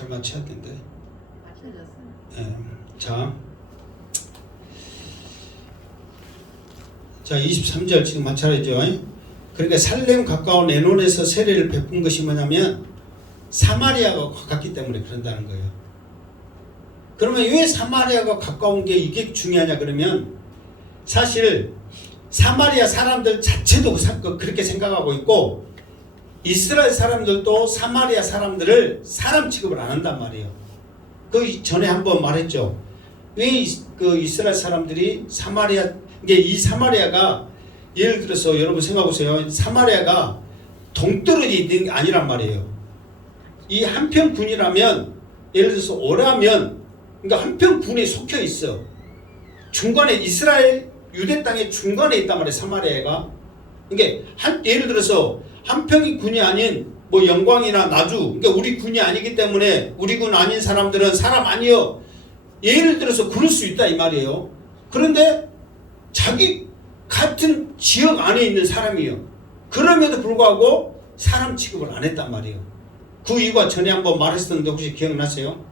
잘 맞춰야 된대. 맞춰졌어요. 예. 자, 23절 지금 마찬가지죠. 그러니까 살렘 가까운 에논에서 세례를 베푼 것이 뭐냐면 사마리아가 가깝기 때문에 그런다는 거예요. 그러면 왜 사마리아가 가까운 게 이게 중요하냐 그러면 사실 사마리아 사람들 자체도 그렇게 생각하고 있고 이스라엘 사람들도 사마리아 사람들을 사람 취급을 안 한단 말이에요. 그 전에 한번 말했죠. 왜 그 이스라엘 사람들이 이게 이 사마리아가 예를 들어서 여러분 생각해보세요. 사마리아가 동떨어져 있는 게 아니란 말이에요. 이 한평군이라면 예를 들어서 오라면 그러니까 한평군에 속혀 있어. 중간에 이스라엘 유대 땅의 중간에 있단 말이에요. 사마리아가. 그러니까 예를 들어서 한평이 군이 아닌 뭐 영광이나 나주, 그러니까 우리 군이 아니기 때문에 우리 군 아닌 사람들은 사람 아니요. 예를 들어서 그럴 수 있다 이 말이에요. 그런데 자기 같은 지역 안에 있는 사람이요. 그럼에도 불구하고 사람 취급을 안 했단 말이에요. 그 이유가 전에 한번 말했었는데 혹시 기억나세요?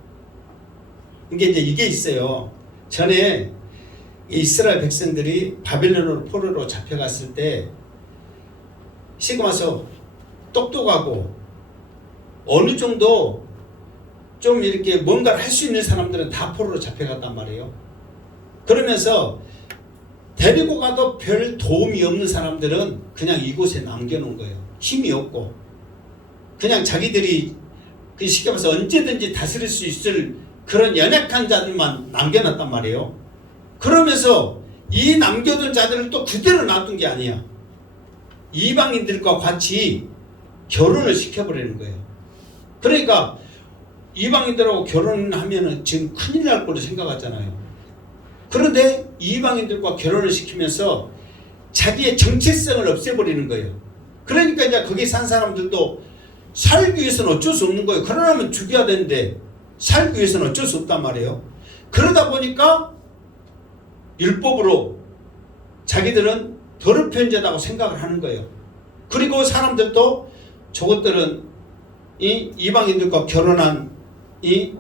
이게 있어요. 전에 이스라엘 백성들이 바벨론으로 포로로 잡혀갔을 때 시금 와서 똑똑하고 어느 정도 좀 이렇게 뭔가를 할 수 있는 사람들은 다 포로로 잡혀갔단 말이에요. 그러면서 데리고 가도 별 도움이 없는 사람들은 그냥 이곳에 남겨놓은 거예요. 힘이 없고 그냥 자기들이 쉽게 말해서 언제든지 다스릴 수 있을 그런 연약한 자들만 남겨놨단 말이에요. 그러면서 이 남겨둔 자들을 또 그대로 놔둔 게 아니야. 이방인들과 같이 결혼을 시켜버리는 거예요. 그러니까 이방인들하고 결혼하면은 지금 큰일 날 거로 생각하잖아요. 그런데 이방인들과 결혼을 시키면서 자기의 정체성을 없애버리는 거예요. 그러니까 이제 거기 산 사람들도 살기 위해서는 어쩔 수 없는 거예요. 그러려면 죽여야 되는데 살기 위해서는 어쩔 수 없단 말이에요. 그러다 보니까 율법으로 자기들은 더럽혀진 자다고 생각을 하는 거예요. 그리고 사람들도 저것들은 이 이방인들과 결혼한 이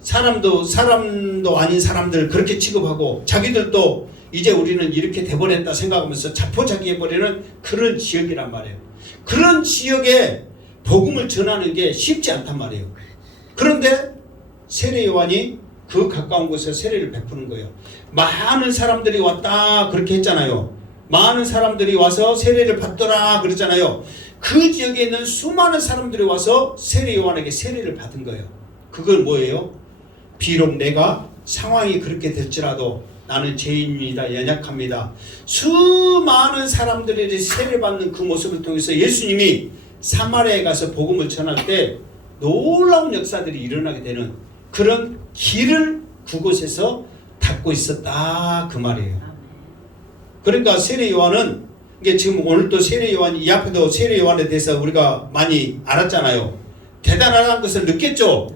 사람도 아닌 사람들 그렇게 취급하고 자기들도 이제 우리는 이렇게 돼버렸다 생각하면서 자포자기해버리는 그런 지역이란 말이에요. 그런 지역에 복음을 전하는 게 쉽지 않단 말이에요. 그런데 세례 요한이 그 가까운 곳에 세례를 베푸는 거예요. 많은 사람들이 왔다 그렇게 했잖아요. 많은 사람들이 와서 세례를 받더라 그랬잖아요. 그 지역에 있는 수많은 사람들이 와서 세례 요한에게 세례를 받은 거예요. 그건 뭐예요? 비록 내가 상황이 그렇게 될지라도 나는 죄인입니다. 연약합니다. 수많은 사람들이 세례받는 그 모습을 통해서 예수님이 사마리아에 가서 복음을 전할 때 놀라운 역사들이 일어나게 되는 그런 길을 그곳에서 닫고 있었다 그 말이에요. 그러니까 세례 요한은 이게 지금 오늘 또 세례 요한 이 앞에도 세례 요한에 대해서 우리가 많이 알았잖아요. 대단하다는 것을 느꼈죠.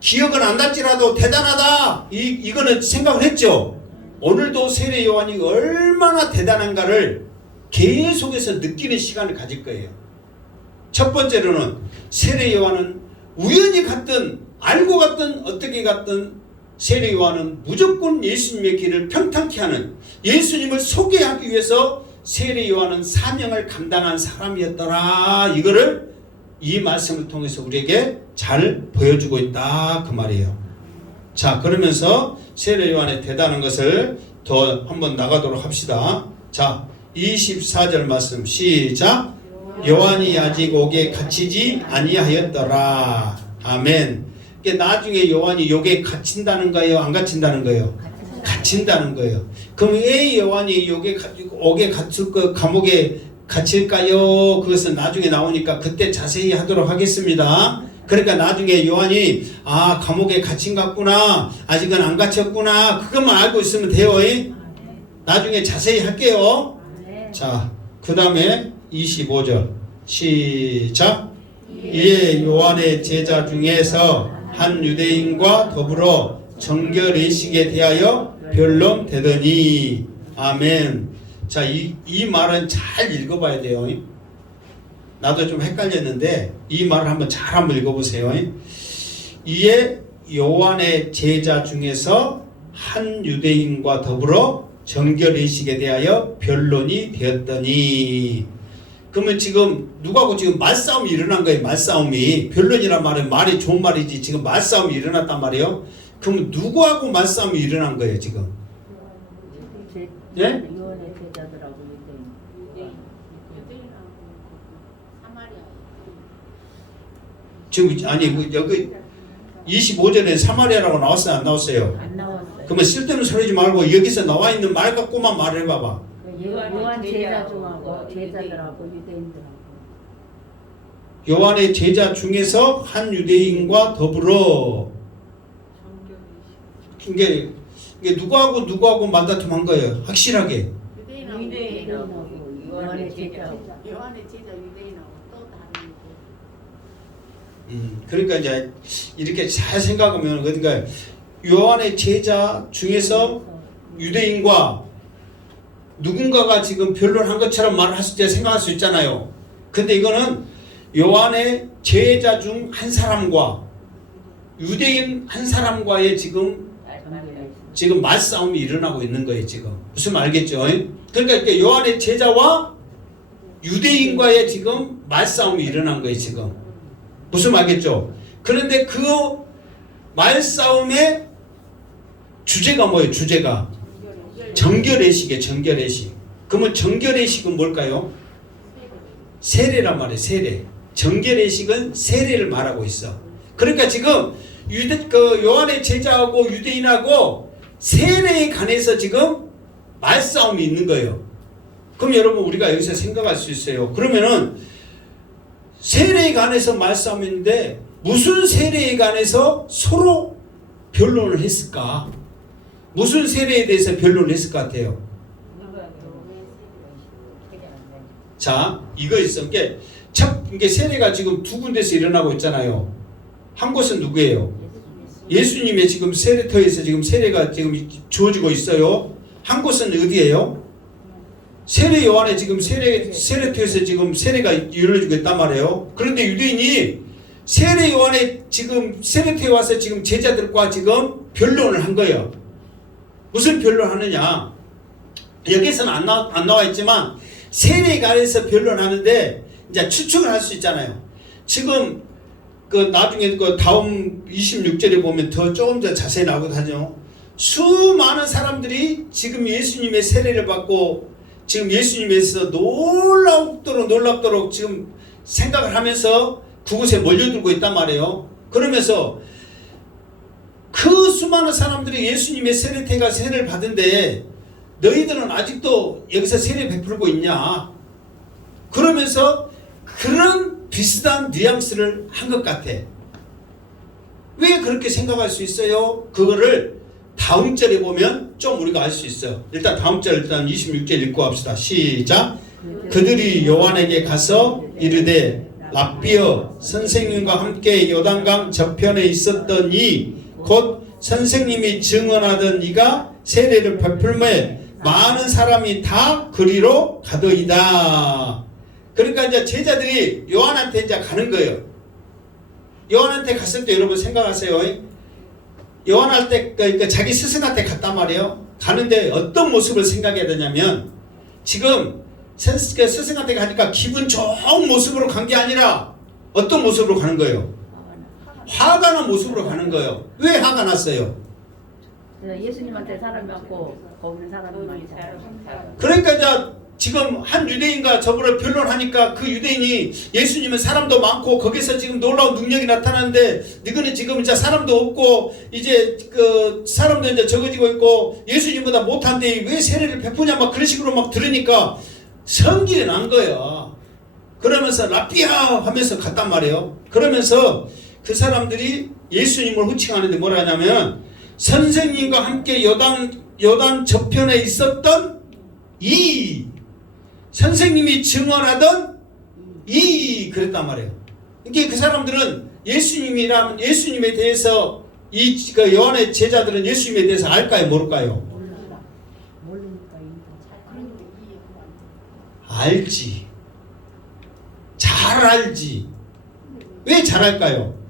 기억은 안 날지라도 대단하다 이거는 생각을 했죠. 오늘도 세례 요한이 얼마나 대단한가를 계속해서 느끼는 시간을 가질 거예요. 첫 번째로는 세례 요한은 우연히 갔든 알고 갔든 어떻게 갔든 세례 요한은 무조건 예수님의 길을 평탄케 하는 예수님을 소개하기 위해서 세례 요한은 사명을 감당한 사람이었더라. 이거를 이 말씀을 통해서 우리에게 잘 보여주고 있다 그 말이에요. 자, 그러면서 세례 요한의 대단한 것을 더 한번 나가도록 합시다. 자, 24절 말씀 시작. 요한이 아직 옥에 갇히지 아니하였더라. 아멘. 나중에 요한이 옥에 갇힌다는 거예요? 안 갇힌다는 거예요? 갇힌다는 거예요. 그럼 왜 요한이 옥에 갇힐 거 감옥에 갇힐까요? 그것은 나중에 나오니까 그때 자세히 하도록 하겠습니다. 그러니까 나중에 요한이 감옥에 갇힌 것 같구나, 아직은 안 갇혔구나, 그것만 알고 있으면 돼요. 나중에 자세히 할게요. 자, 그 다음에 25절 시작. 이에 요한의 제자 중에서 한 유대인과 더불어 정결의식에 대하여 변론되더니. 아멘. 자, 이 말은 잘 읽어봐야 돼요. 나도 좀 헷갈렸는데 이 말을 한번 잘 읽어보세요. 이에 요한의 제자 중에서 한 유대인과 더불어 정결의식에 대하여 변론이 되었더니, 그러면 지금 누구하고 지금 말싸움이 일어난 거예요. 말싸움이. 변론이란 말은 말이 좋은 말이지 지금 말싸움이 일어났단 말이에요. 그럼 누구하고 말싸움이 일어난 거예요 지금? 예? 요한의 제자들하고 유대인. 지금 아니 여기 25절에 사마리아라고 나왔어요 안 나왔어요? 안 나왔어요. 그러면 쓸데없는 소리지 말고 여기서 나와 있는 말 갖고만 말을 해봐봐. 요한 제자 중하고 제자들하고 유대인들하고. 요한의 제자 중에서 한 유대인과 더불어 이게 누구하고 만다툼한 거예요. 확실하게. 유대인하고 요한의 제자. 요한의 제자 유대인하고 또 다른 그러니까 이제 이렇게 잘 생각하면 그러니까 요한의 제자 중에서 유대인과 누군가가 지금 변론한 것처럼 말을 했을 때 생각할 수 있잖아요. 근데 이거는 요한의 제자 중 한 사람과 유대인 한 사람과의 지금 말싸움이 일어나고 있는 거예요. 지금 무슨 말 알겠죠? 그러니까 이렇게 요한의 제자와 유대인과의 지금 말싸움이 일어난 거예요. 지금 무슨 말 알겠죠? 그런데 그 말싸움의 주제가 뭐예요? 주제가 정결의식이에요. 정결의식. 그러면 정결의식은 뭘까요? 세례란 말이에요. 세례. 정결의식은 세례를 말하고 있어. 그러니까 지금 요한의 제자하고 유대인하고 세례에 관해서 지금 말싸움이 있는 거예요. 그럼 여러분 우리가 여기서 생각할 수 있어요. 그러면은 세례에 관해서 말싸움이 있는데 무슨 세례에 관해서 서로 변론을 했을까? 무슨 세례에 대해서 변론을 했을 것 같아요? 자, 이거 있어. 이게 세례가 지금 두 군데서 일어나고 있잖아요. 한 곳은 누구예요? 예수님의 지금 세례터에서 지금 세례가 지금 주어지고 있어요. 한 곳은 어디예요? 세례 요한의 지금 세례터에서 지금 세례가 이루어지고 있단 말이에요. 그런데 유대인이 세례 요한의 지금 세례터에 와서 지금 제자들과 지금 변론을 한 거예요. 무슨 변론하느냐? 여기서는 안 나와 있지만 세례에 관해서 변론하는데 이제 추측을 할 수 있잖아요. 지금 그 나중에 그 다음 26절에 보면 조금 더 자세히 나오거든요. 하죠. 수많은 사람들이 지금 예수님의 세례를 받고 지금 예수님에서 놀랍도록 지금 생각을 하면서 그곳에 몰려들고 있단 말이에요. 그러면서 그 수많은 사람들이 예수님의 세례태가 세례를 받은데 너희들은 아직도 여기서 세례 베풀고 있냐? 그러면서 그런 비슷한 뉘앙스를 한 것 같아. 왜 그렇게 생각할 수 있어요? 그거를 다음 절에 보면 좀 우리가 알 수 있어. 일단 다음 절 일단 26절 읽고 합시다. 시작. 그들이 요한에게 가서 이르되 랍비여 선생님과 함께 요단강 저편에 있었던 곧 선생님이 증언하던 이가 세례를 베풀매 많은 사람이 다 그리로 가더이다. 그러니까 이제 제자들이 요한한테 이제 가는 거예요. 요한한테 갔을 때 여러분 생각하세요. 요한한테 그러니까 자기 스승한테 갔단 말이에요. 가는데 어떤 모습을 생각해야 되냐면 지금 스승한테 가니까 기분 좋은 모습으로 간 게 아니라 어떤 모습으로 가는 거예요? 화가 난 모습으로 가는 거예요. 왜 화가 났어요? 예수님한테 사람이 많고 거기는 사람이 많이 살아요. 그러니까 이제 지금 한 유대인과 저거를 변론하니까 그 유대인이 예수님은 사람도 많고 거기서 지금 놀라운 능력이 나타나는데 너희는 지금 이제 사람도 없고 이제 그 사람도 이제 적어지고 있고 예수님보다 못한데 왜 세례를 베푸냐 막 그런 식으로 막 들으니까 성질이 난 거예요. 그러면서 라삐야 하면서 갔단 말이에요. 그러면서 그 사람들이 예수님을 호칭하는데 뭐라 하냐면 선생님과 함께 요단 저편에 있었던 이 선생님이 증언하던 이 그랬단 말이에요. 이게 그 사람들은 예수님에 대해서 그 요한의 제자들은 예수님에 대해서 알까요? 모를까요? 알지. 잘 알지. 왜 잘 알까요?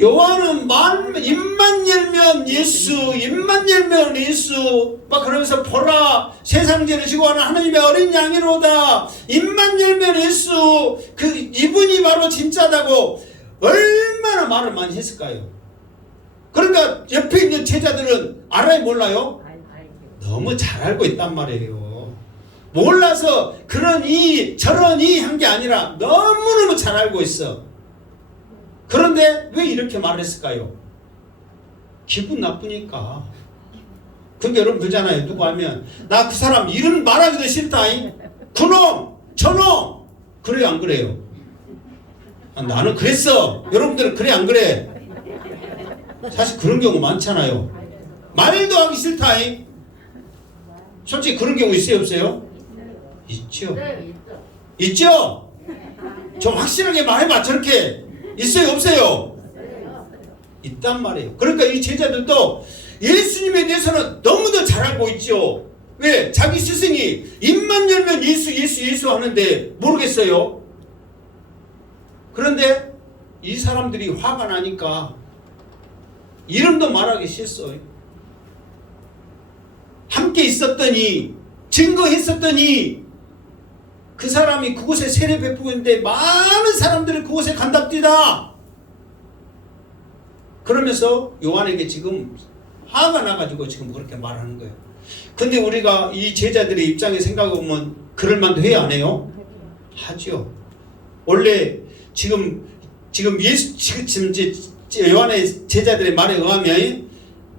요한은 입만 열면 예수, 입만 열면 예수, 막 그러면서 보라 세상 죄를 지고 하는 하나님의 어린 양이로다. 입만 열면 예수, 그 이분이 바로 진짜다고 얼마나 말을 많이 했을까요? 그러니까 옆에 있는 제자들은 알아요, 몰라요? 너무 잘 알고 있단 말이에요. 몰라서 그러니 저러니 한 게 아니라 너무너무 잘 알고 있어. 그런데 왜 이렇게 말했을까요? 기분 나쁘니까. 그게 여러분 그러잖아요. 누구 하면 나 그 사람 이름 말하기도 싫다잉. 그놈 저놈. 그래요 안 그래요? 나는 그랬어. 여러분들은 그래 안 그래? 사실 그런 경우 많잖아요. 말도 하기 싫다잉. 솔직히 그런 경우 있어요 없어요? 있죠. 있죠? 좀 확실하게 말해봐. 저렇게 있어요 없어요? 있단 말이에요. 그러니까 이 제자들도 예수님에 대해서는 너무도 잘 알고 있죠. 왜? 자기 스승이 입만 열면 예수 예수 예수 하는데 모르겠어요. 그런데 이 사람들이 화가 나니까 이름도 말하기 싫어요. 함께 있었더니 증거했었더니 그 사람이 그곳에 세례 베푸고 있는데 많은 사람들이 그곳에 간답디다. 그러면서 요한에게 지금 화가 나가지고 지금 그렇게 말하는 거예요. 근데 우리가 이 제자들의 입장에 생각해보면 그럴만도 해요 안 해요? 하죠. 원래 지금 요한의 제자들의 말에 의하면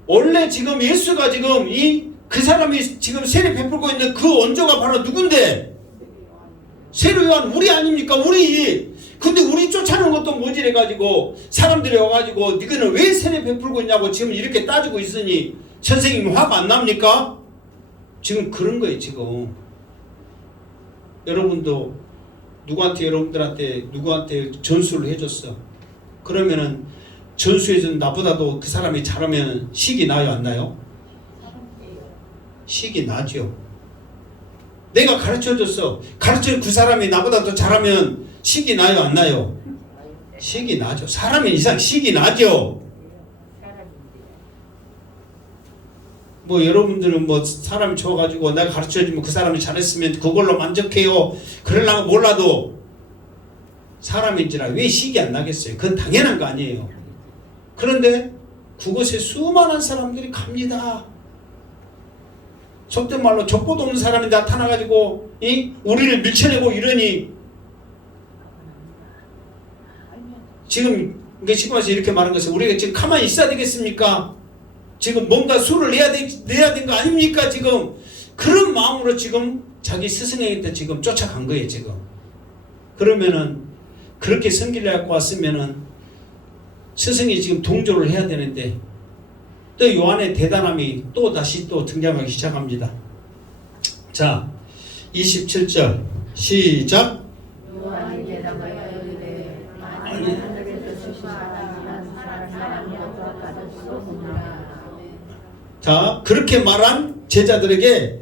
원래 지금 예수가 지금 그 사람이 지금 세례 베풀고 있는 그 원조가 바로 누군데? 세례 요한 우리 아닙니까? 우리. 근데 우리 쫓아내는 것도 모질해가지고 사람들이 와가지고 너희는 왜 세례 베풀고 있냐고 지금 이렇게 따지고 있으니 선생님이 화가 안 납니까? 지금 그런 거예요 지금. 여러분도 여러분들한테 누구한테 전수를 해줬어. 그러면은 전수해서 나보다도 그 사람이 잘하면 식이 나요 안 나요? 식이 나죠. 내가 가르쳐줬어. 가르쳐 그 사람이 나보다 더 잘하면 식이 나요 안 나요? 식이 나죠. 사람이 이상 식이 나죠. 뭐 여러분들은 뭐 사람이 좋아가지고 내가 가르쳐주면 그 사람이 잘했으면 그걸로 만족해요. 그러려고 몰라도 사람인지라 왜 식이 안 나겠어요? 그건 당연한 거 아니에요. 그런데 그곳에 수많은 사람들이 갑니다. 속된 말로 족보도 없는 사람이 나타나가지고 우리를 밀쳐내고 이러니 지금 와서 이렇게 말한 것은 우리가 지금 가만히 있어야 되겠습니까? 지금 뭔가 수를 내야 되는 거 아닙니까? 지금 그런 마음으로 지금 자기 스승에게 지금 쫓아간 거예요 지금. 그러면은 그렇게 성기를 갖고 왔으면은 스승이 지금 동조를 해야 되는데 또 요한의 대단함이 또 다시 또 등장하기 시작합니다. 자 27절 시작. 요한이 대답하여 이르되 만일 하늘에서 주신 바라면 사람이 얻어 받을 수 없느니라. 자 그렇게 말한 제자들에게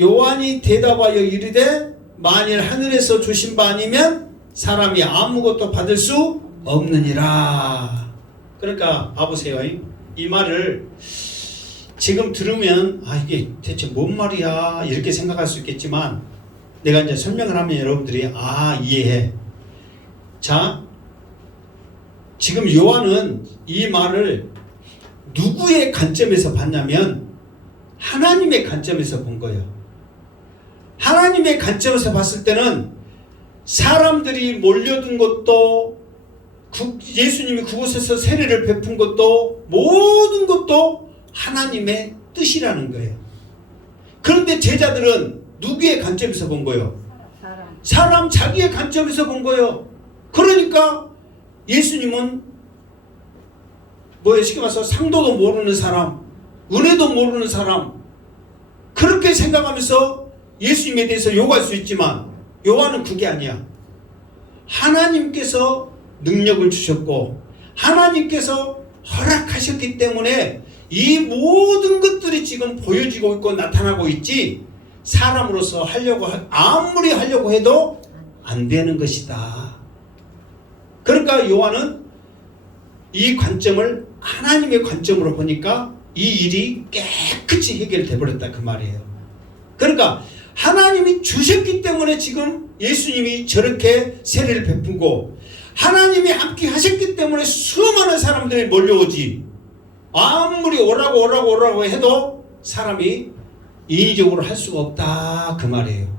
요한이 대답하여 이르되 만일 하늘에서 주신 바 아니면 사람이 아무것도 받을 수 없느니라. 그러니까 봐보세요. 이 말을 지금 들으면 이게 대체 뭔 말이야 이렇게 생각할 수 있겠지만 내가 이제 설명을 하면 여러분들이 이해해. 자 지금 요한은 이 말을 누구의 관점에서 봤냐면 하나님의 관점에서 본 거예요. 하나님의 관점에서 봤을 때는 사람들이 몰려든 것도 예수님이 그곳에서 세례를 베푼 것도 모든 것도 하나님의 뜻이라는 거예요. 그런데 제자들은 누구의 관점에서 본 거예요? 사람 자기의 관점에서 본 거예요. 그러니까 예수님은 쉽게 말해서 상도도 모르는 사람, 은혜도 모르는 사람 그렇게 생각하면서 예수님에 대해서 욕할 수 있지만 요한은 그게 아니야. 하나님께서 능력을 주셨고 하나님께서 허락하셨기 때문에 이 모든 것들이 지금 보여지고 있고 나타나고 있지 사람으로서 아무리 하려고 해도 안 되는 것이다. 그러니까 요한은 이 관점을 하나님의 관점으로 보니까 이 일이 깨끗이 해결돼 버렸다 그 말이에요. 그러니까 하나님이 주셨기 때문에 지금 예수님이 저렇게 세례를 베푸고 하나님이 함께 하셨기 때문에 수많은 사람들이 몰려오지. 아무리 오라고 해도 사람이 인위적으로 할 수가 없다 그 말이에요.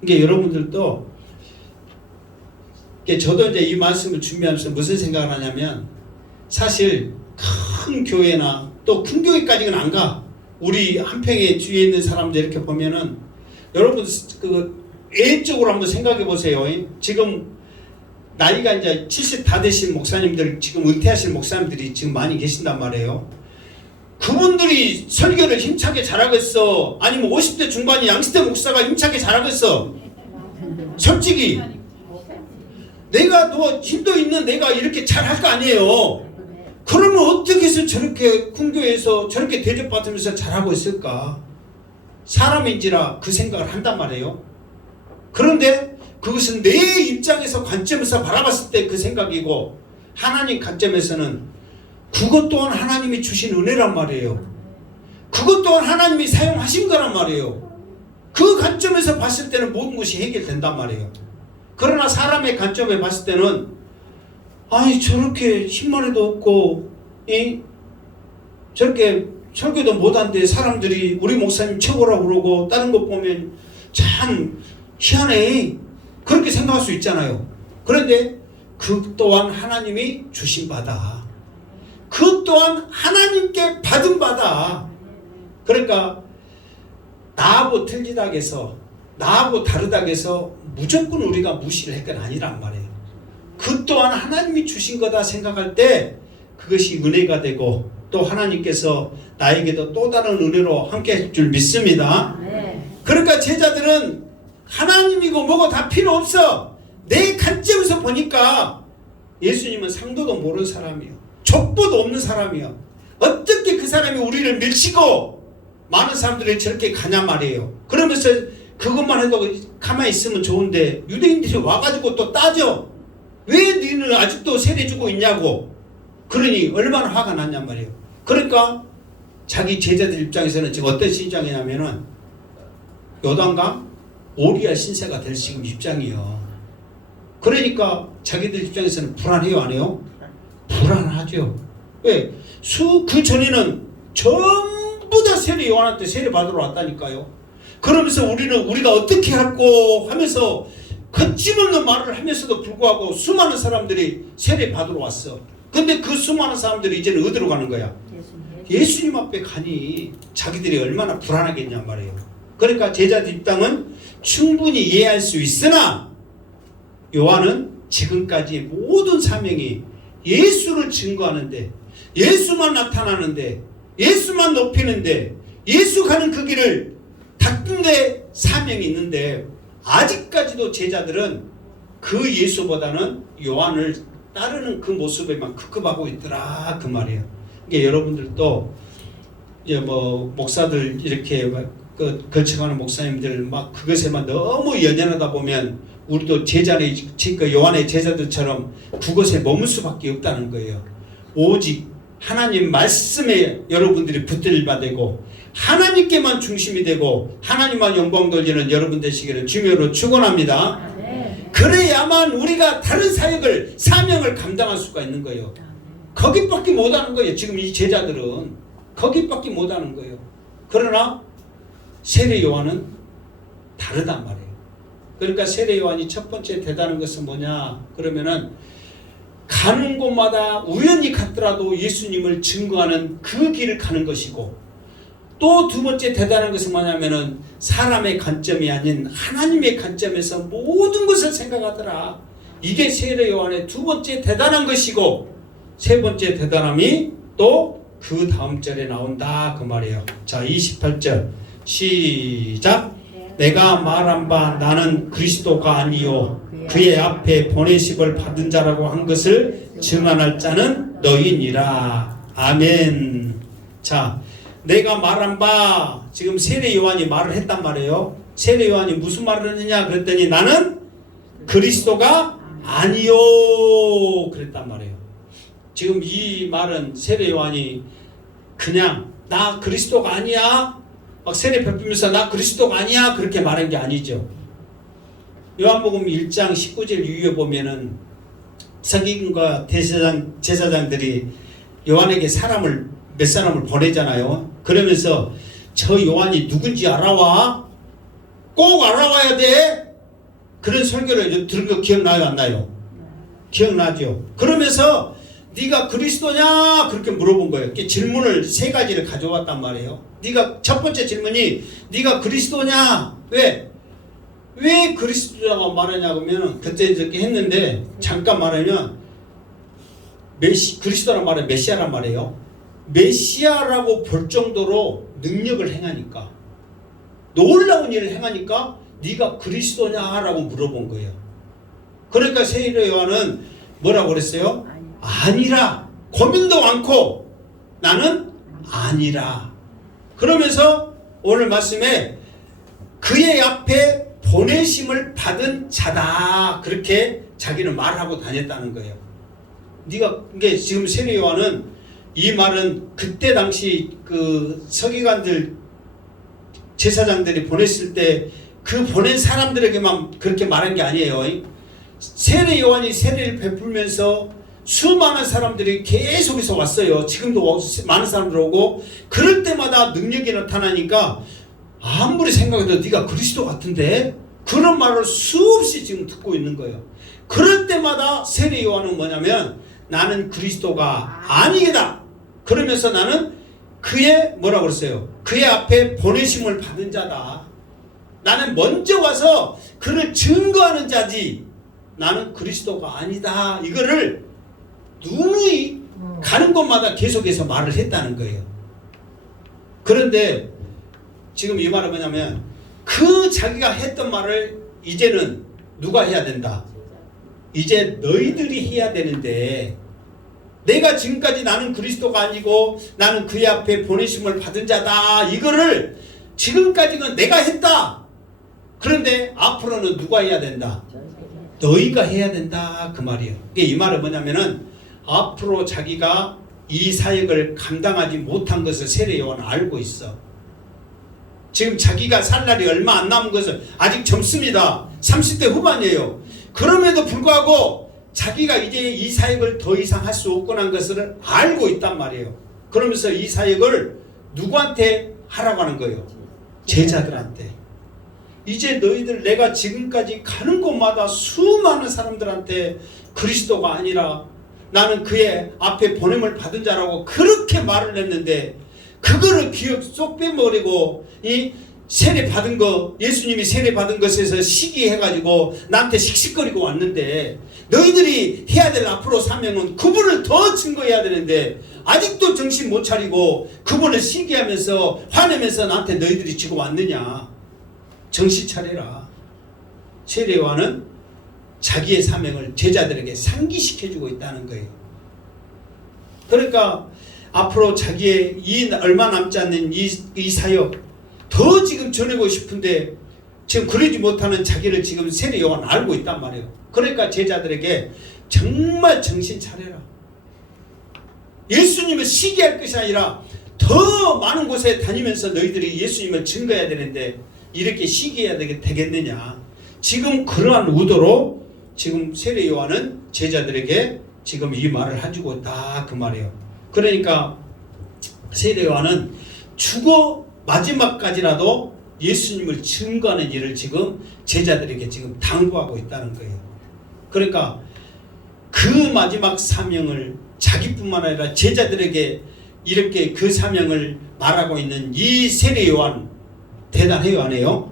그러니까 여러분들도 저도 이제 이 말씀을 준비하면서 무슨 생각을 하냐면 사실 큰 교회나 또 큰 교회까지는 안 가. 우리 한평에 주위에 있는 사람들 이렇게 보면은 여러분 그 애적으로 한번 생각해 보세요. 지금 나이가 이제 70 다 되신 목사님들 지금 은퇴하신 목사님들이 지금 많이 계신단 말이에요. 그분들이 설교를 힘차게 잘하겠어? 아니면 50대 중반이 양시대 목사가 힘차게 잘하겠어? 솔직히 내가 더 힘도 있는 내가 이렇게 잘할 거 아니에요. 그러면 어떻게 해서 저렇게 큰 교회에서 저렇게 대접받으면서 잘하고 있을까? 사람인지라 그 생각을 한단 말이에요. 그런데 그것은 내 입장에서 관점에서 바라봤을 때 그 생각이고 하나님 관점에서는 그것 또한 하나님이 주신 은혜란 말이에요. 그것 또한 하나님이 사용하신 거란 말이에요. 그 관점에서 봤을 때는 모든 것이 해결된단 말이에요. 그러나 사람의 관점에 봤을 때는 아니 저렇게 힘만해도 없고 저렇게 설교도 못한데 사람들이 우리 목사님 최고라고 그러고 다른 것 보면 참 희한해 그렇게 생각할 수 있잖아요. 그런데 그 또한 하나님이 주신 바다. 그 또한 하나님께 받은 바다. 그러니까 나하고 틀리다 해서 나하고 다르다 해서 무조건 우리가 무시를 할 건 아니란 말이에요. 그 또한 하나님이 주신 거다 생각할 때 그것이 은혜가 되고 또 하나님께서 나에게도 또 다른 은혜로 함께 할 줄 믿습니다. 그러니까 제자들은 하나님이고 뭐고 다 필요 없어. 내 관점에서 보니까 예수님은 상도도 모르는 사람이에요. 족보도 없는 사람이에요. 어떻게 그 사람이 우리를 밀치고 많은 사람들이 저렇게 가냐 말이에요. 그러면서 그것만 해도 가만히 있으면 좋은데 유대인들이 와가지고 또 따져. 왜 너희는 아직도 세례 주고 있냐고. 그러니 얼마나 화가 났냔 말이에요. 그러니까 자기 제자들 입장에서는 지금 어떤 심정이냐면은 요단강 오리알 신세가 될 지금 입장이에요. 그러니까 자기들 입장에서는 불안해요, 안 해요? 불안하죠. 왜? 그 전에는 전부 다 세례 요한한테 세례 받으러 왔다니까요. 그러면서 우리가 어떻게 할고 하면서 거침없는 말을 하면서도 불구하고 수많은 사람들이 세례 받으러 왔어. 근데 그 수많은 사람들이 이제는 어디로 가는 거야? 예수님 앞에 가니 자기들이 얼마나 불안하겠냔 말이에요. 그러니까 제자들 입장은 충분히 이해할 수 있으나 요한은 지금까지 모든 사명이 예수를 증거하는데 예수만 나타나는데 예수만 높이는데 예수 가는 그 길을 닦는 데 사명이 있는데 아직까지도 제자들은 그 예수보다는 요한을 따르는 그 모습에만 급급하고 있더라 그 말이에요. 이게 여러분들도 이제 뭐 목사들 이렇게 거쳐가는 목사님들 막 그것에만 너무 연연하다 보면 우리도 제자의 그 요한의 제자들처럼 그것에 머물 수밖에 없다는 거예요. 오직 하나님 말씀에 여러분들이 붙들바 되고 하나님께만 중심이 되고 하나님만 영광 돌리는 여러분 되시기를 주님으로 축원합니다. 그래야만 우리가 다른 사역을 사명을 감당할 수가 있는 거예요. 거기밖에 못하는 거예요. 지금 이 제자들은 거기밖에 못하는 거예요. 그러나 세례 요한은 다르단 말이에요. 그러니까 세례 요한이 첫 번째 대단한 것은 뭐냐 그러면은 가는 곳마다 우연히 갔더라도 예수님을 증거하는 그 길을 가는 것이고 또 두 번째 대단한 것은 뭐냐면은 사람의 관점이 아닌 하나님의 관점에서 모든 것을 생각하더라. 이게 세례 요한의 두 번째 대단한 것이고 세 번째 대단함이 또 그 다음 절에 나온다 그 말이에요. 자 28절 시작. 내가 말한 바 나는 그리스도가 아니요 그의 앞에 보내심을 받은 자라고 한 것을 증언할 자는 너희니라. 아멘. 자 내가 말한 바 지금 세례 요한이 말을 했단 말이에요. 세례 요한이 무슨 말을 했느냐 그랬더니 나는 그리스도가 아니요 그랬단 말이에요. 지금 이 말은 세례 요한이 그냥 나 그리스도가 아니야 막 세례 베풀면서 나 그리스도가 아니야 그렇게 말한 게 아니죠. 요한복음 1장 19절 이후에 보면은 서기관과 제사장들이 요한에게 몇 사람을 보내잖아요. 그러면서 저 요한이 누군지 알아와? 꼭 알아와야 돼. 그런 설교를 들은 거 기억나요 안 나요? 기억나죠. 그러면서 네가 그리스도냐 그렇게 물어본 거예요. 질문을 3가지를 가져왔단 말이에요. 네가 첫 번째 질문이 네가 그리스도냐? 왜 그리스도라고 말하냐고 하면 그때 이렇게 했는데 잠깐 말하면 그리스도란 말은 메시아란 말이에요. 메시아라고 볼 정도로 능력을 행하니까 놀라운 일을 행하니까 네가 그리스도냐라고 물어본 거예요. 그러니까 세례 요한은 뭐라고 그랬어요? 아니라. 고민도 많고 나는 아니라. 그러면서 오늘 말씀에 그의 앞에 보내심을 받은 자다 그렇게 자기는 말하고 다녔다는 거예요. 이게 지금 세례 요한은 이 말은 그때 당시 그 서기관들 제사장들이 보냈을 때 그 보낸 사람들에게만 그렇게 말한 게 아니에요. 세례 요한이 세례를 베풀면서 수많은 사람들이 계속해서 왔어요. 지금도 많은 사람들 오고 그럴 때마다 능력이 나타나니까 아무리 생각해도 네가 그리스도 같은데 그런 말을 수없이 지금 듣고 있는 거예요. 그럴 때마다 세례 요한은 뭐냐면 나는 그리스도가 아니다. 그러면서 나는 그의 뭐라고 그랬어요? 그의 앞에 보내심을 받은 자다. 나는 먼저 와서 그를 증거하는 자지 나는 그리스도가 아니다. 이거를 누누이 가는 곳마다 계속해서 말을 했다는 거예요. 그런데 지금 이 말은 뭐냐면 그 자기가 했던 말을 이제는 누가 해야 된다? 이제 너희들이 해야 되는데 내가 지금까지 나는 그리스도가 아니고 나는 그의 앞에 보내심을 받은 자다. 이거를 지금까지는 내가 했다. 그런데 앞으로는 누가 해야 된다? 너희가 해야 된다. 그 말이에요. 이 말은 뭐냐면은 앞으로 자기가 이 사역을 감당하지 못한 것을 세례 요한은 알고 있어. 지금 자기가 살 날이 얼마 안 남은 것을 아직 젊습니다. 30대 후반이에요. 그럼에도 불구하고 자기가 이제 이 사역을 더 이상 할 수 없구나 것을 알고 있단 말이에요. 그러면서 이 사역을 누구한테 하라고 하는 거예요? 제자들한테. 이제 너희들 내가 지금까지 가는 곳마다 수많은 사람들한테 그리스도가 아니라 나는 그의 앞에 보냄을 받은 자라고 그렇게 말을 했는데 그거를 기억 쏙 빼버리고 이 세례 받은 거 예수님이 세례 받은 것에서 시기해가지고 나한테 씩씩거리고 왔는데 너희들이 해야 될 앞으로 사명은 그분을 더 증거해야 되는데 아직도 정신 못 차리고 그분을 시기하면서 화내면서 나한테 너희들이 지고 왔느냐. 정신 차려라. 세례 요한은 자기의 사명을 제자들에게 상기시켜주고 있다는 거예요. 그러니까 앞으로 자기의 이 얼마 남지 않는 이 사역 더 지금 전하고 싶은데 지금 그러지 못하는 자기를 지금 세례 요한은 알고 있단 말이에요. 그러니까 제자들에게 정말 정신 차려라. 예수님을 시기할 것이 아니라 더 많은 곳에 다니면서 너희들이 예수님을 증거해야 되는데 이렇게 시기해야 되겠느냐. 지금 그러한 의도로 지금 세례 요한은 제자들에게 지금 이 말을 해주고 있다. 그 말이에요. 그러니까 세례 요한은 죽어 마지막까지라도 예수님을 증거하는 일을 지금 제자들에게 지금 당부하고 있다는 거예요. 그러니까 그 마지막 사명을 자기뿐만 아니라 제자들에게 이렇게 그 사명을 말하고 있는 이 세례 요한 대단해요, 안 해요?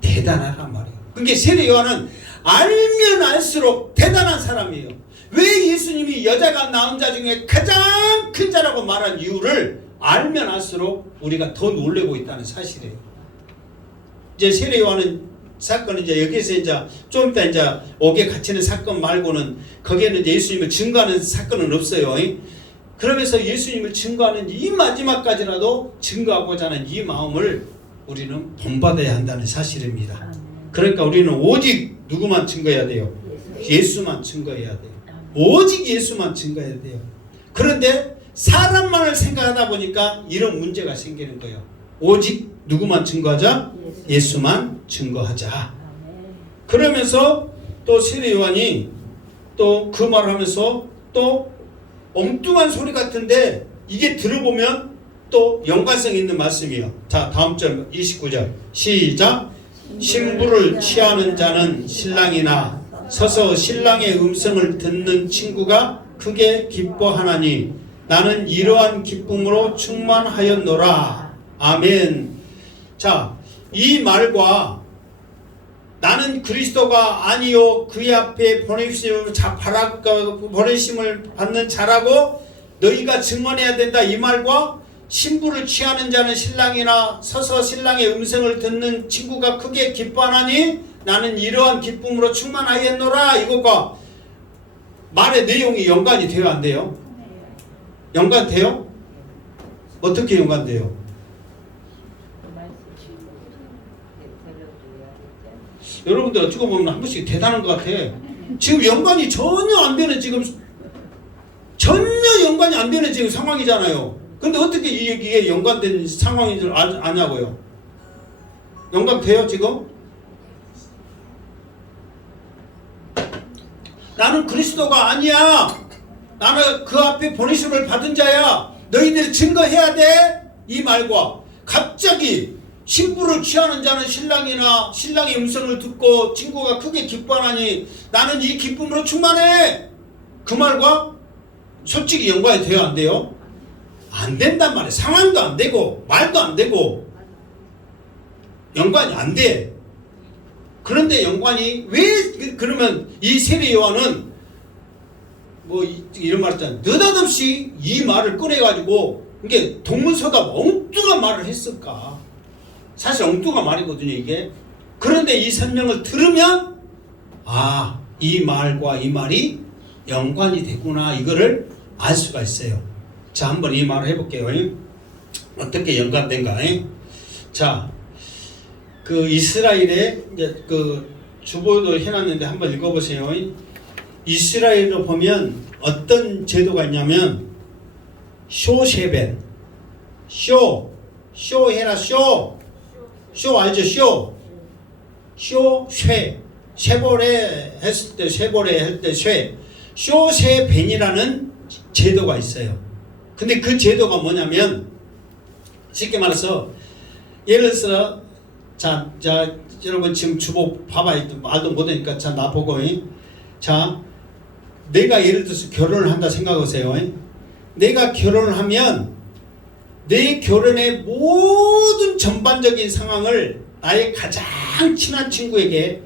대단하란 말이에요. 그러니까 세례 요한은 알면 알수록 대단한 사람이에요. 왜 예수님이 여자가 낳은 자 중에 가장 큰 자라고 말한 이유를 알면 알수록 우리가 더 놀래고 있다는 사실이에요. 이제 세례 요한은 사건은 이제 여기서 이제 좀 이따 이제 옥에 갇히는 사건 말고는 거기에는 이제 예수님을 증거하는 사건은 없어요. 그러면서 예수님을 증거하는 이 마지막까지라도 증거하고자 하는 이 마음을 우리는 본받아야 한다는 사실입니다. 그러니까 우리는 오직 누구만 증거해야 돼요? 예수만 증거해야 돼요. 오직 예수만 증거해야 돼요. 그런데 사람만을 생각하다 보니까 이런 문제가 생기는 거예요. 오직 누구만 증거하자? 예수만 증거하자. 그러면서 또 세례 요한이 또 그 말을 하면서 또 엉뚱한 소리 같은데 이게 들어보면 또 연관성 있는 말씀이에요. 자, 다음 절 29절 시작. 신부를 취하는 자는 신랑이나 서서 신랑의 음성을 듣는 친구가 크게 기뻐하나니 나는 이러한 기쁨으로 충만하였노라. 아멘. 자, 이 말과 나는 그리스도가 아니요 그의 앞에 보내심을 받는 자라고 너희가 증언해야 된다. 이 말과 신부를 취하는 자는 신랑이나 서서 신랑의 음성을 듣는 친구가 크게 기뻐하나니 나는 이러한 기쁨으로 충만하였노라. 이것과 말의 내용이 연관이 돼요, 안 돼요? 연관돼요? 어떻게 연관돼요? 여러분들 어찌고 보면 한 번씩 대단한 것 같아. 지금 연관이 전혀 안 되는 전혀 연관이 안 되는 지금 상황이잖아요. 근데 어떻게 이게 연관된 상황인 줄 아냐고요? 연관돼요 지금? 나는 그리스도가 아니야. 나는 그 앞에 보내심을 받은 자야. 너희들 증거해야 돼. 이 말과 갑자기 신부를 취하는 자는 신랑이나 신랑의 음성을 듣고 친구가 크게 기뻐하니 나는 이 기쁨으로 충만해. 그 말과 솔직히 연관이 돼요, 안 돼요? 안 된단 말이에요. 상황도 안 되고 말도 안 되고 연관이 안 돼. 그런데 연관이 왜 그러면 이 세례 요한은 뭐 이런 말 있잖아요. 느닷없이 이 말을 꺼내가지고 이게 동문서답 엉뚱한 말을 했을까? 사실 엉뚱한 말이거든요 이게. 그런데 이 설명을 들으면 아, 이 말과 이 말이 연관이 됐구나 이거를 알 수가 있어요. 자, 한번 이 말을 해볼게요. 어떻게 연관된가? 자, 그 이스라엘의 이제 그 주보도 해놨는데 한번 읽어보세요. 이스라엘로 보면 어떤 제도가 있냐면 쇼쉐벤, 쇼 해라 쇼 알죠? 쉐보레 했을 때 쉐보레 할 때 쇼쉐벤이라는 제도가 있어요. 근데 그 제도가 뭐냐면 쉽게 말해서 예를 들어서 자 여러분 지금 주보 봐봐. 말도 못하니까 자 나보고 자 내가 예를 들어서 결혼을 한다 생각하세요. 내가 결혼을 하면 내 결혼의 모든 전반적인 상황을 나의 가장 친한 친구에게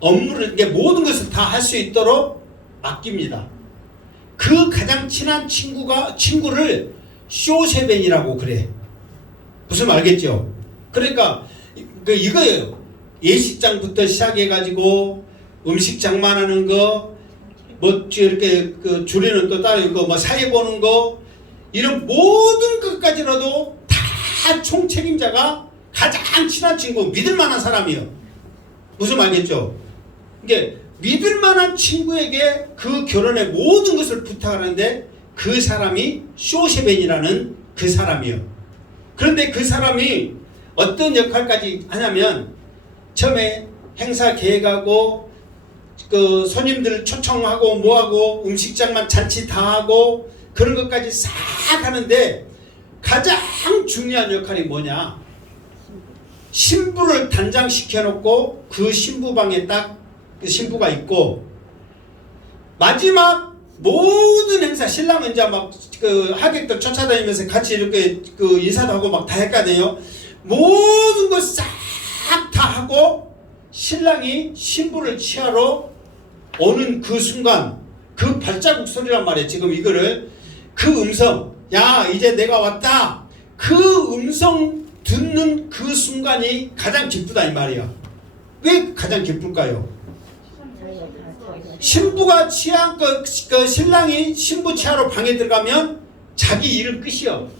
업무를 모든 것을 다 할 수 있도록 맡깁니다. 그 가장 친한 친구를 쇼세벤이라고 그래. 무슨 말 알겠죠? 그러니까 이거예요. 예식장부터 시작해가지고 음식 장만하는 거, 뭐 이렇게 그 주례는 또 따로 있고, 뭐 사회 보는 거, 이런 모든 것까지라도 다 총책임자가 가장 친한 친구, 믿을만한 사람이요. 무슨 말겠죠? 이게 믿을만한 친구에게 그 결혼의 모든 것을 부탁하는데 그 사람이 쇼세벤이라는 그 사람이요. 그런데 그 사람이 어떤 역할까지 하냐면 처음에 행사 계획하고 그 손님들 초청하고 뭐하고 음식장만 잔치 다 하고 그런 것까지 싹 하는데 가장 중요한 역할이 뭐냐? 신부를 단장시켜 놓고 그 신부방에 딱 그 신부가 있고 마지막 모든 행사 신랑은 이제 막 그 하객들 쫓아다니면서 같이 이렇게 그 인사도 하고 막 다 했거든요. 모든 것 싹 다 하고 신랑이 신부를 취하러 오는 그 순간 그 발자국 소리란 말이에요. 지금 이거를 그 음성 야 이제 내가 왔다 그 음성 듣는 그 순간이 가장 기쁘다 이 말이야. 왜 가장 기쁠까요? 신부가 취한 그 신랑이 신부 취하러 방에 들어가면 자기 일은 끝이요.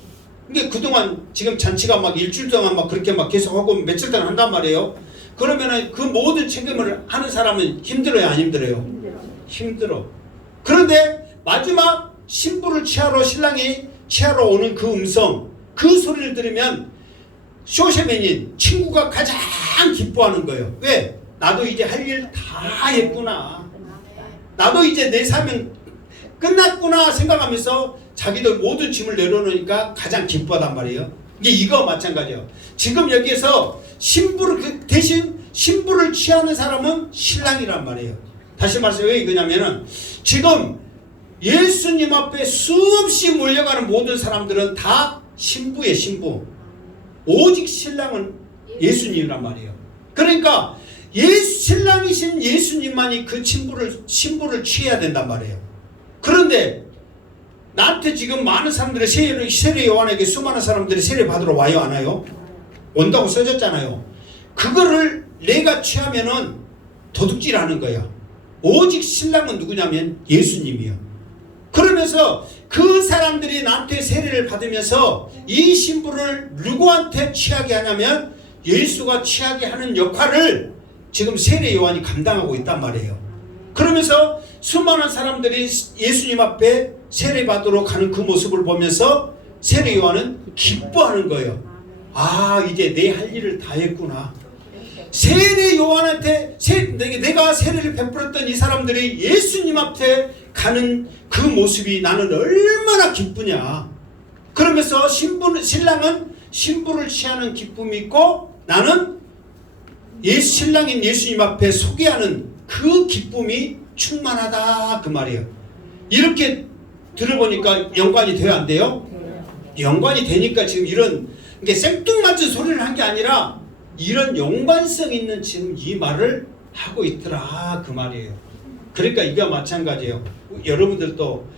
근데 그동안 지금 잔치가 막 일주일 동안 막 그렇게 막 계속 하고 며칠 동안 한단 말이에요. 그러면은 그 모든 책임을 하는 사람은 힘들어요, 안 힘들어요? 힘들어. 그런데 마지막 신부를 신랑이 취하러 오는 그 음성, 그 소리를 들으면 쇼샤맨인 친구가 가장 기뻐하는 거예요. 왜? 나도 이제 할 일 다 했구나. 나도 이제 내 사명 끝났구나 생각하면서 자기들 모든 짐을 내려놓으니까 가장 기뻐하단 말이에요. 이거 마찬가지예요. 지금 여기에서 신부를 대신 신부를 취하는 사람은 신랑이란 말이에요. 다시 말해서 왜 이거냐면은 지금 예수님 앞에 수없이 몰려가는 모든 사람들은 다 신부의 신부. 오직 신랑은 예수님이란 말이에요. 그러니까 신랑이신 예수님만이 그 신부를 취해야 된단 말이에요. 그런데 나한테 지금 많은 사람들이 세례 요한에게 수많은 사람들이 세례 받으러 와요, 안 와요? 온다고 써졌잖아요. 그거를 내가 취하면은 도둑질하는 거야. 오직 신랑은 누구냐면 예수님이요. 그러면서 그 사람들이 나한테 세례를 받으면서 이 신부를 누구한테 취하게 하냐면 예수가 취하게 하는 역할을 지금 세례 요한이 감당하고 있단 말이에요. 그러면서 수많은 사람들이 예수님 앞에 세례 받으러 가는 그 모습을 보면서 세례 요한은 기뻐하는 거예요. 아, 이제 내 할 일을 다 했구나. 세례 요한한테 내가 세례를 베풀었던 이 사람들이 예수님 앞에 가는 그 모습이 나는 얼마나 기쁘냐. 그러면서 신랑은 신부를 취하는 기쁨이 있고 나는 신랑인 예수님 앞에 소개하는 그 기쁨이 충만하다 그 말이에요. 이렇게 들어보니까 연관이 돼요, 안 돼요? 연관이 되니까 지금 이런 생뚱맞은 소리를 한 게 아니라 이런 연관성 있는 지금 이 말을 하고 있더라 그 말이에요. 그러니까 이거 마찬가지예요. 여러분들도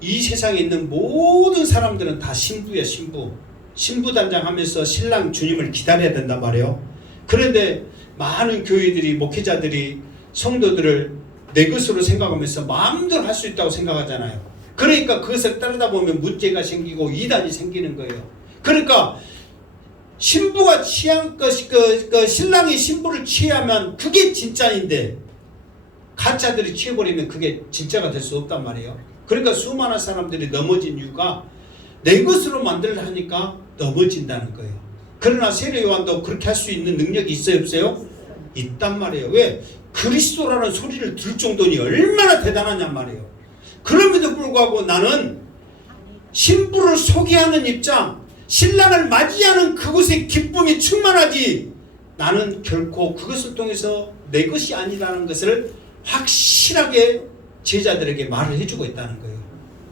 이 세상에 있는 모든 사람들은 다 신부야, 신부단장 하면서 신랑 주님을 기다려야 된단 말이에요. 그런데 많은 교회들이, 목회자들이 성도들을 내 것으로 생각하면서 마음대로 할 수 있다고 생각하잖아요. 그러니까 그것을 따르다 보면 문제가 생기고 이단이 생기는 거예요. 그러니까 신부가 취한 신랑이 신부를 취하면 그게 진짜인데 가짜들이 취해버리면 그게 진짜가 될 수 없단 말이에요. 그러니까 수많은 사람들이 넘어진 이유가 내 것으로 만들려 하니까 넘어진다는 거예요. 그러나 세례 요한도 그렇게 할 수 있는 능력이 있어요, 없어요? 있단 말이에요. 왜? 그리스도라는 소리를 들을 정도니 얼마나 대단하냔 말이에요. 그럼에도 불구하고 나는 신부를 소개하는 입장, 신랑을 맞이하는 그곳의 기쁨이 충만하지 나는 결코 그것을 통해서 내 것이 아니라는 것을 확실하게 제자들에게 말을 해주고 있다는 거예요.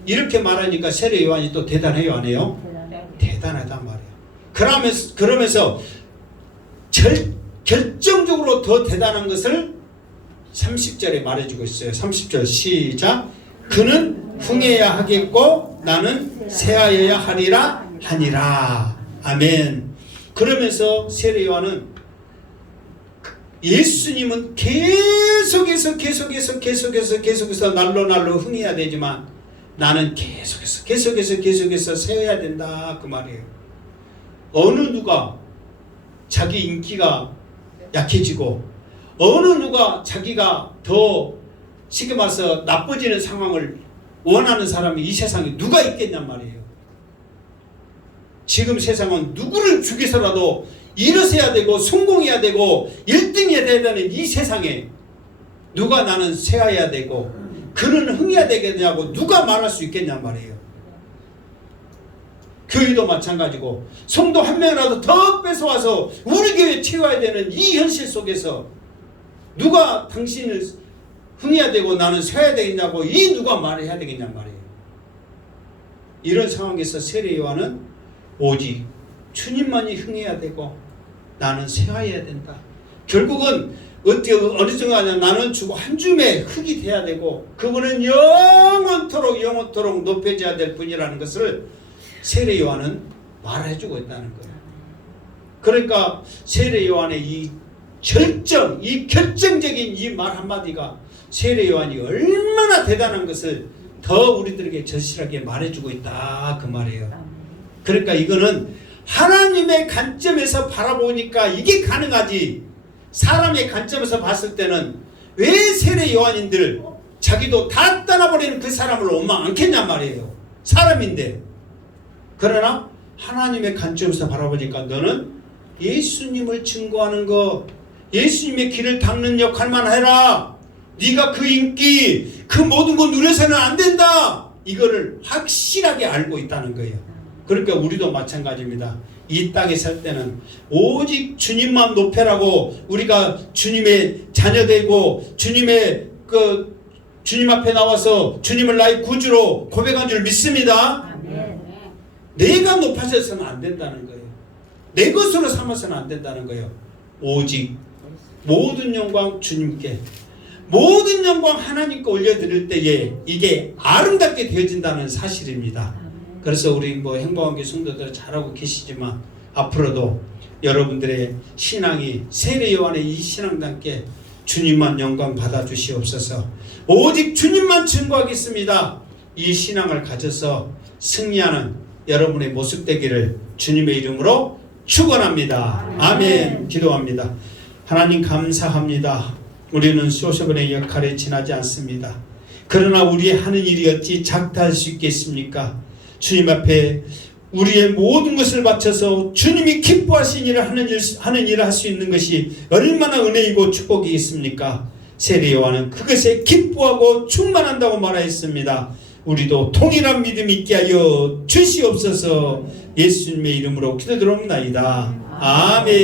이렇게 말하니까 세례 요한이 또 대단해요, 안 해요? 대단하단 말이에요. 그러면서 결정적으로 더 대단한 것을 30절에 말해주고 있어요. 30절 시작. 그는 흥해야 하겠고 나는 새하여야 하니라. 아멘. 그러면서 세례 요한은 예수님은 계속해서 날로 흥해야 되지만 나는 계속해서 세워야 된다 그 말이에요. 어느 누가 자기 인기가 약해지고 어느 누가 자기가 더 쉽게 말해서 나빠지는 상황을 원하는 사람이 이 세상에 누가 있겠냔 말이에요. 지금 세상은 누구를 죽여서라도 일어서야 되고 성공해야 되고 1등해야 되는 이 세상에 누가 나는 쇠해야 되고 그는 흥해야 되겠냐고 누가 말할 수 있겠냔 말이에요. 교회도 마찬가지고 성도 한 명이라도 더 뺏어와서 우리 교회에 채워야 되는 이 현실 속에서 누가 당신을 흥해야 되고 나는 쇠해야 되겠냐고 이 누가 말을 해야 되겠냔 말이에요. 이런 상황에서 세례 요한은 오직 주님만이 흥해야 되고 나는 쇠해야 된다. 결국은 어느 정도 하냐 나는 주고 한 줌의 흙이 돼야 되고 그분은 영원토록 높여져야 될 분이라는 것을 세례 요한은 말해주고 있다는 거예요. 그러니까 세례 요한의 이 결정적인 이 말 한마디가 세례 요한이 얼마나 대단한 것을 더 우리들에게 절실하게 말해주고 있다 그 말이에요. 그러니까 이거는 하나님의 관점에서 바라보니까 이게 가능하지 사람의 관점에서 봤을 때는 왜 세례 요한인들 자기도 다 떠나버리는 그 사람을 원망 않겠냔 말이에요. 사람인데. 그러나 하나님의 관점에서 바라보니까 너는 예수님을 증거하는 것, 예수님의 길을 닦는 역할만 해라. 네가 그 인기, 그 모든 거 누려서는 안 된다. 이거를 확실하게 알고 있다는 거예요. 그러니까 우리도 마찬가지입니다. 이 땅에 살 때는 오직 주님만 높여라고 우리가 주님의 자녀되고 주님의 주님 앞에 나와서 주님을 나의 구주로 고백한 줄 믿습니다. 아멘. 내가 높아져서는 안 된다는 거예요. 내 것으로 삼아서는 안 된다는 거예요. 오직 모든 영광 주님께, 모든 영광 하나님께 올려드릴 때에 이게 아름답게 되어진다는 사실입니다. 그래서 우리 행복한교 성도들 잘하고 계시지만 앞으로도 여러분들의 신앙이 세례 요한의 이 신앙답게 주님만 영광 받아 주시옵소서. 오직 주님만 증거하겠습니다. 이 신앙을 가져서 승리하는 여러분의 모습 되기를 주님의 이름으로 축원합니다. 아멘. 기도합니다. 하나님 감사합니다. 우리는 소서번의 역할에 지나지 않습니다. 그러나 우리의 하는 일이 어찌 작다할 수 있겠습니까? 주님 앞에 우리의 모든 것을 바쳐서 주님이 기뻐하신 일을 하는 일을 할 수 있는 것이 얼마나 은혜이고 축복이겠습니까? 세례 요한은 그것에 기뻐하고 충만한다고 말하였습니다. 우리도 동일한 믿음 있게 하여 주시옵소서. 예수님의 이름으로 기도드립니다. 아멘.